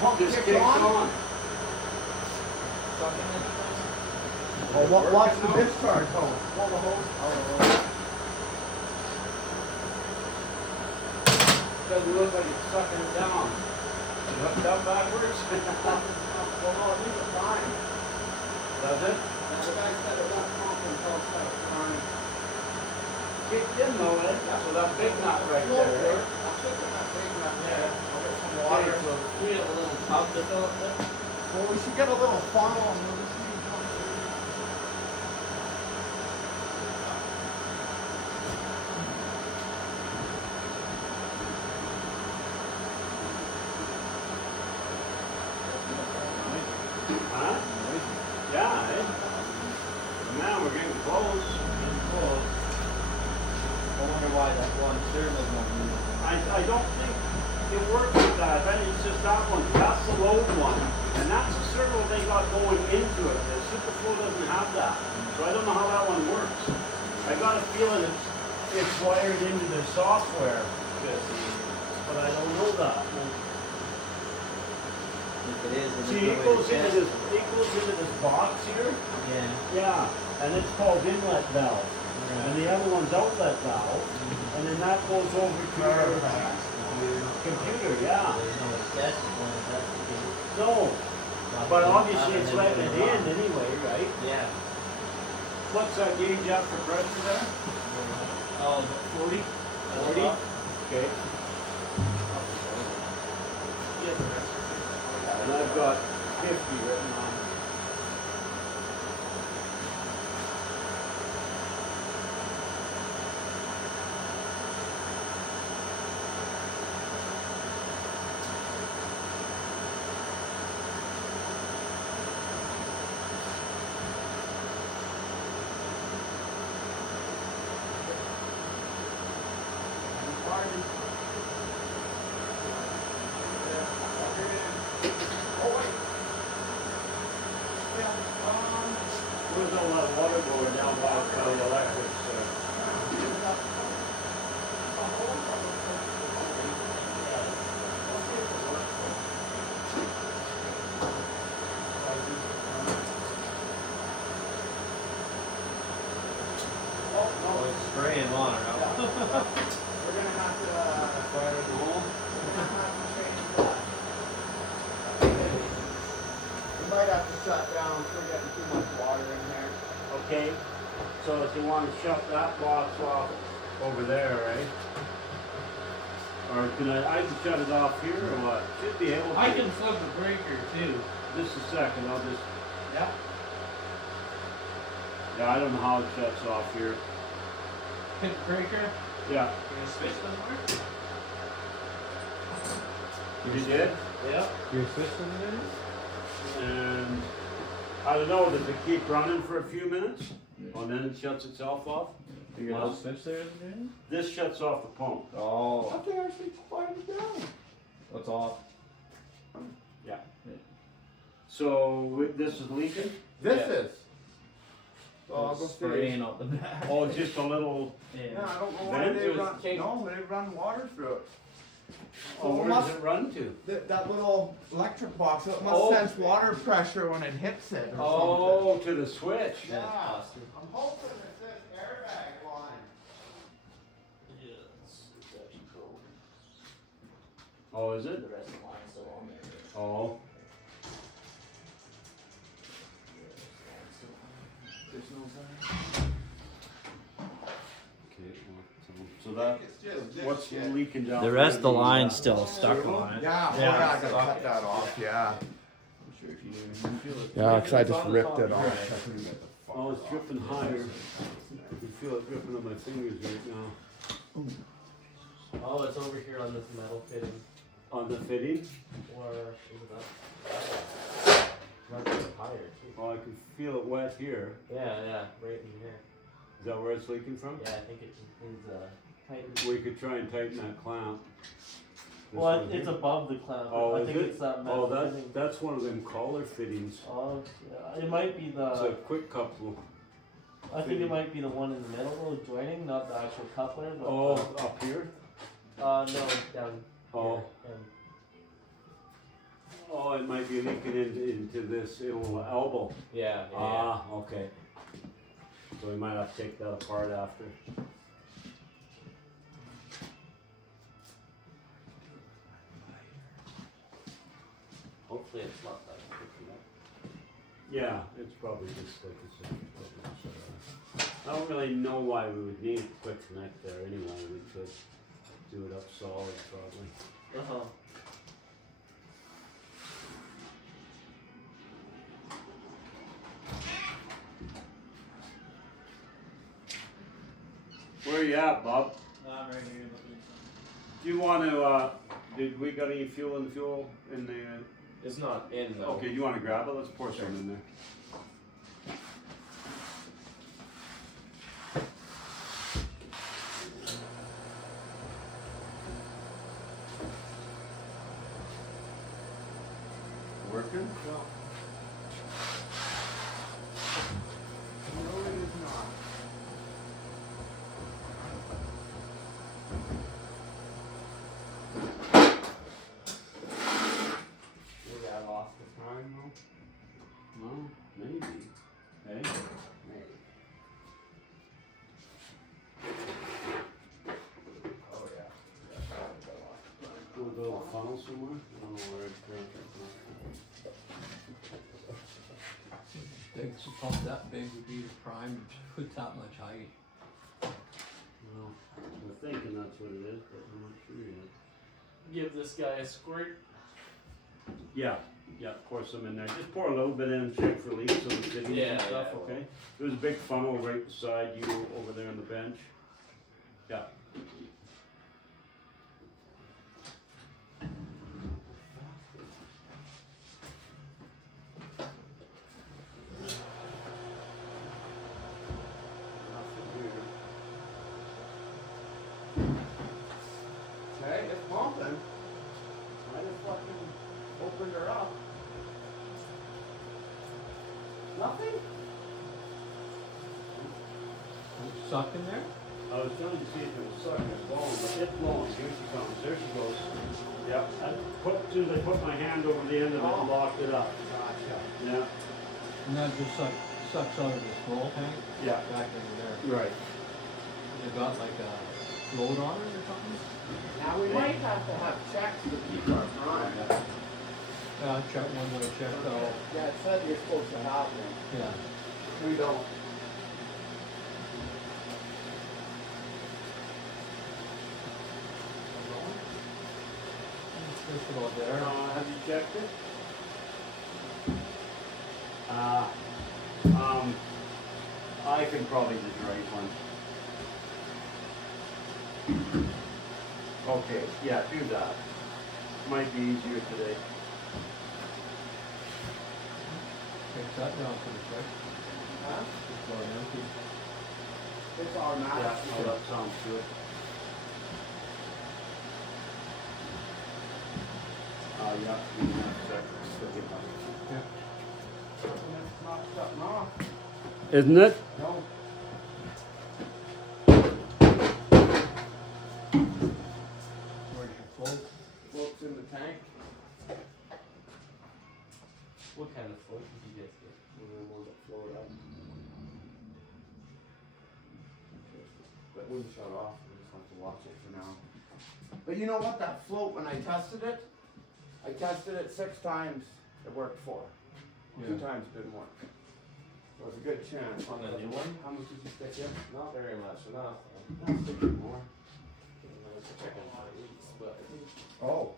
pump Just kicks kicks on. on. Oh, watch the discharge hose. Pull the hose. Doesn't look like it's sucking it down. You hooked up backwards? Well, no, I think it's fine. Does it? Yeah, the guy said it won't pump until it's got it fine. Kicked in though, eh? So that big nut right Slow there, there. eh? I'll stick with that big nut there. I'll get some Okay, water. so we have a little tub to fill it with. Well, we should get a little funnel and we'll just see. Huh? Yeah, eh? Now we're getting close. I wonder why that one servo's not moving. I don't think it works with that. I think it's just that one. That's the load one. And that's the servo they got going into it. The Superflow doesn't have that. So I don't know how that one works. I got a feeling it's wired into the software. But I don't know that. If it is, then See, there's it no way goes to into test this, it goes into this box here. Yeah. Yeah, and it's called inlet valve. And the other one's outlet valve. And then that goes over to your computer, yeah. There's no way to test it when that's the case. No, but obviously it's letting it in anyway, right? Yeah. What's that gauge up for pressure there? Oh, 40? 40? Okay. And I've got 50 written on. Where's all that water going down by the electrics? Oh, it's spraying water out. We're gonna have to we might have to shut down if we're getting too much water in there. Okay, so if you want to shut that box off over there, right? Or can I can shut it off here or what? Should be able to. I can flip the breaker too. Just a second, I'll just, Yeah. yeah, I don't know how it shuts off here. Hit the breaker. Yeah, Your switch doesn't work. you did? Yep. Your switch doesn't work? And I don't know, does it keep running for a few minutes? And then it shuts itself off? Your little switch there isn't doing This shuts off the pump. it? Oh, I think actually quiet it down. what's off? So this is leaking? This Yeah. is. So I'll go Spraying out the back. Oh, just a little, Yeah, Yeah. I don't know why Vent they or is run. it cake? No, they run water through it. oh, where does it run to? That little electric box, it must Oh. sense water pressure when it hits it or something. Oh, to the switch. Yeah. That's busted. I'm hoping it says airbag line. Yeah, it's actually broken. Oh, is it? The rest of the line's still on there. Oh, There's no okay, so that, It's just this what's shit. leaking down? The rest of the line's still stuck on it. Yeah, oh Yeah. yeah, I gotta cut that off, yeah. I'm sure if you didn't feel it. Yeah, because I It's just on the ripped top it of off. your I head. couldn't get the fuck Oh, it's off. dripping higher. I can feel it dripping on my fingers right now. Oh, it's over here on this metal fitting. On the fitting? Or is it up? Might be higher too. Oh, I can feel it wet here. Yeah, right in here. Is that where it's leaking from? Yeah, I think it is tightened. We could try and tighten that clamp. This Well, one it's here. above the clamp. Oh, I is think it? it's that Oh, metal fitting. that's one of them collar fittings. Oh, yeah. It might be It's a the. quick couple. I think it might be the one in the middle joining, not the actual coupler. But Oh, up here? no, down Oh. here. Oh, it might be leaking into this little elbow. Yeah, yeah. Ah, okay. So we might have to take that apart after. Hopefully it's not that quick enough. Yeah, it's probably just like it's I don't really know why we would need a quick connect there anyway. We could do it up solid probably. Uh-huh. Where you at, Bob? I'm right here. Do you want to, did we got any fuel in the, It's not in though. okay, you want to grab it? Let's pour some in there. Working? No. No, it is not. Maybe I lost the time though. Well, maybe. Hey? Maybe. Oh yeah. Do a little funnel somewhere? I don't know where it's going. Big, so pump that big would be the prime, put that much height. Well, we're thinking that's what it is, but I'm not sure yet. Give this guy a squirt. Yeah, pour some in there. Just pour a little bit in and check for leaks on the fittings Yeah, and stuff, yeah, okay? There's a big funnel right beside you over there on the bench. Yeah. Okay, it's pumping. I just fucking opened her up. Nothing? Suck in there? I was trying to see if it was sucking or blowing, but it's blowing. Here she comes. There she goes. Yeah. As soon as I put my hand over the end of it and locked it up. Gotcha. Yeah. And that just sucks out of this roll tank Yeah. back into there. Right. You got like a load on it or something? Now we might have to have checks to keep our prime. Check one way, check out. Yeah, it said you're supposed to have them. Yeah. We don't. Just about there. Have you checked it? I can probably just write one. Okay, yeah, do that. Might be easier today. Take that down pretty quick. Huh? Just about empty. It's automatic. Yeah, no, that sounds good. Yeah, we have to stick it on. Yeah. And it's not shutting off. Isn't it? No. Where's your float? Floats in the tank. What kind of float did you get? And then we'll float up. But it wouldn't shut off. We just have to watch it for now. But you know what? That float, when I tested it 6 times. It worked 4. 2 Yeah. times it didn't work. So it's a good chance. On the new one? How much did you stick in? Not very much enough. Not sticking more. I was checking my leaks, but I think Oh.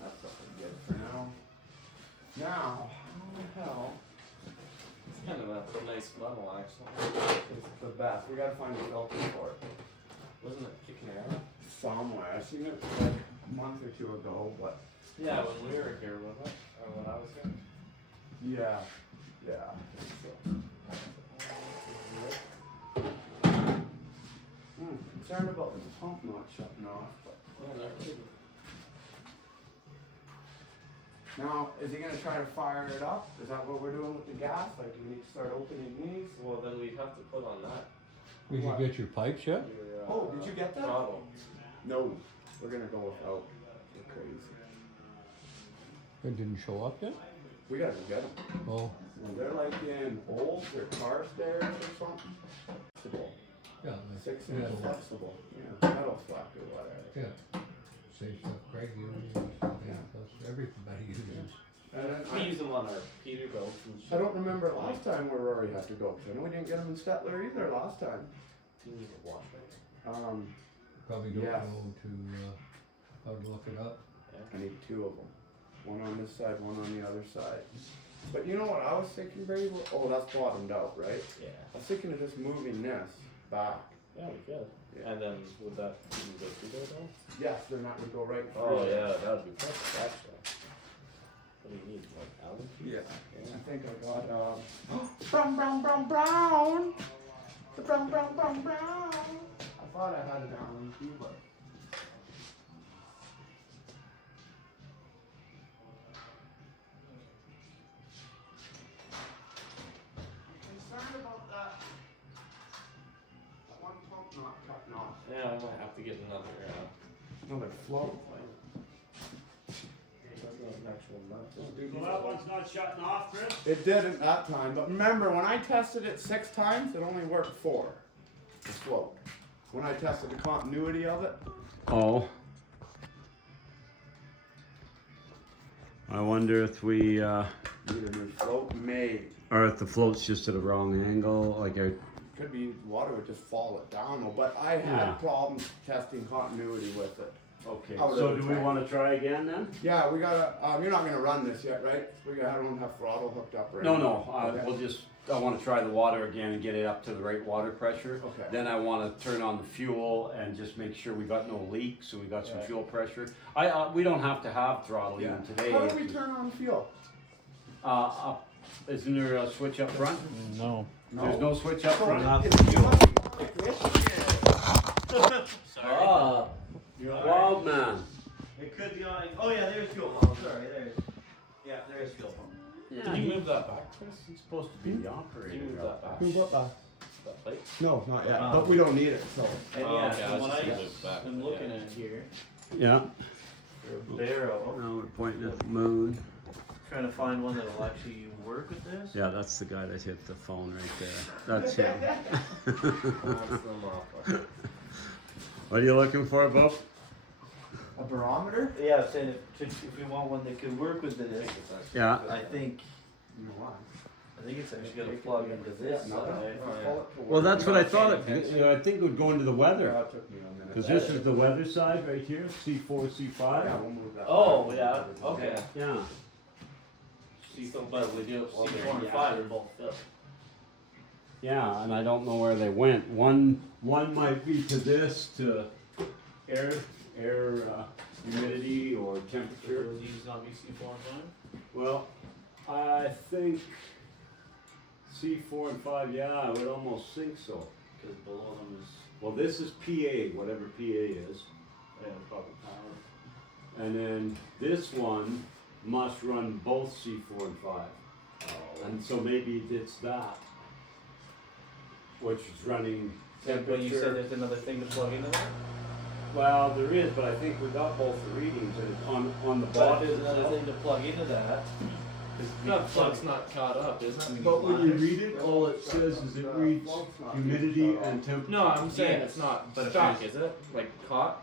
That's looking good for now. Now, how the hell? it's kind of a nice funnel actually. It's the best. We gotta find a filter for it. Wasn't it kicking air? Somewhere. I seen it like a month or 2 ago, but Yeah, when we were here, wasn't it? Or when I was here? yeah. Yeah. Concerned about the pump not shutting off, but Yeah, that was Now, is he gonna try to fire it up? Is that what we're doing with the gas? Like, we need to start opening these? Well, then we'd have to put on that. We What? can get your pipes yet? Your, Oh, did you get that? throttle. No, we're gonna go without. You're crazy. It didn't show up yet? We gotta go get them. Oh, They're like in holes, they're car stairs or something. Flexible. yeah, like, 6 yeah, inch flexible. Yeah, metal stock or whatever. yeah. Same stuff Craig uses, yeah, that's everybody uses. And then We use them on our Peterbilts and shit. I don't remember last time where Rory had to go, 'cause I know we didn't get him in Stettler either last time. You need to wash it. Probably don't Yes. know how to look it up. I need 2 of them. One on this side, one on the other side. But you know what I was thinking, Brady? Oh, that's bottomed out, right? Yeah. I was thinking of just moving this back. Yeah, we could. Yeah. And then would that even go through there though? Yes, they're not gonna go right through. Oh yeah, that would be perfect actually. What do you need? Like Allen keys? Yeah. I think I got, brown, brown, brown, brown. The brown, brown, brown, brown. I thought I had an Allen key, but. Concerned about that. That one pump not cutting off. Yeah, I might have to get another Another float. an actual nut. So that one's not shutting off, Chris? It didn't that time, but remember when I tested it 6 times, it only worked 4. The float. When I tested the continuity of it. Oh. I wonder if we, Need a new float made. or if the float's just at a wrong angle, like a. Could be water would just fall it down, but I had Yeah. problems testing continuity with it. Okay, Out of so the do we tank. wanna try again then? Yeah, we gotta, you're not gonna run this yet, right? I don't have throttle hooked up right No, now. no, Okay. we'll just, I wanna try the water again and get it up to the right water pressure. Okay. Then I wanna turn on the fuel and just make sure we got no leaks and we got some Right. fuel pressure. we don't have to have throttle even today. How do we turn on fuel? Isn't there a switch up front? No. There's no switch up So front? it's like this. Ah, You're a wild man. It could be on. Oh yeah, there's fuel pump. Sorry, there's. Yeah, there is fuel pump. Yeah, Can you move that back, Chris? He's supposed to be the operator. Can you move that back? Who got that? That plate? No, not yet, but we don't need it, so. And Oh, yeah, okay, I from was what just gonna move back, I'm but looking yeah. at here, Yeah, for a barrel, now we're pointing at the moon. trying to find one that'll actually work with this. Yeah, that's the guy that hit the phone right there. That's him. That's the mopper. What are you looking for, Bob? A barometer? Yeah, I'm saying if we want one that could work with this, Yeah. I think You want? it's actually gonna plug into this Nothing? side. Well, that's what I thought. I think it would go into the Yeah, weather. it took me a minute. Because this is the weather side right here, C4, C5. Yeah, we'll move that. Oh, back. yeah, okay. Yeah. But we do, Well, C4 and yeah. 5 are both filled. Yeah, and I don't know where they went. One might be to this, to air humidity or temperature. Will these not be C4 and 5? Well, I think C4 and 5, yeah, I would almost think so. Because below them is, Well, this is PA, whatever PA is. yeah, probably power. And then this one must run both C4 and 5. And so maybe it's that, which is running temperature. But you said there's another thing to plug into there? Well, there is, but I think we got both the readings and on the But bottom. if there's another thing to plug into that, That plug's not caught up, is it? But when you read it, all it says is it reads humidity and temperature. No, I'm saying Yes, it's not but if stuck, it- is it? Like caught?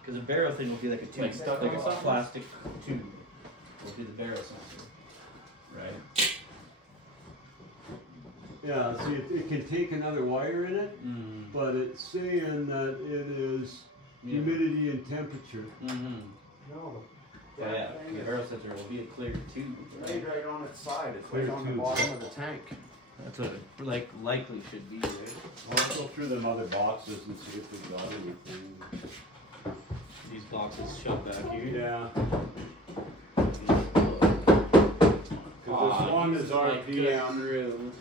because the barrel thing will be like a tube, Like stuck like on a something? plastic tube. Will be the barrel sensor, right? Yeah, see, it can take another wire in it, Mm. but it's saying that it is humidity and temperature. Mm-hmm. No. Oh yeah, the barrel sensor will be a clear tube. It's laid right on its side, it's Clear right on the tube. bottom of the tank. That's what it likely should be, right? Well, let's go through them other boxes and see if we got anything. These boxes shoved back here. Yeah, These- because this one is RPM. Room.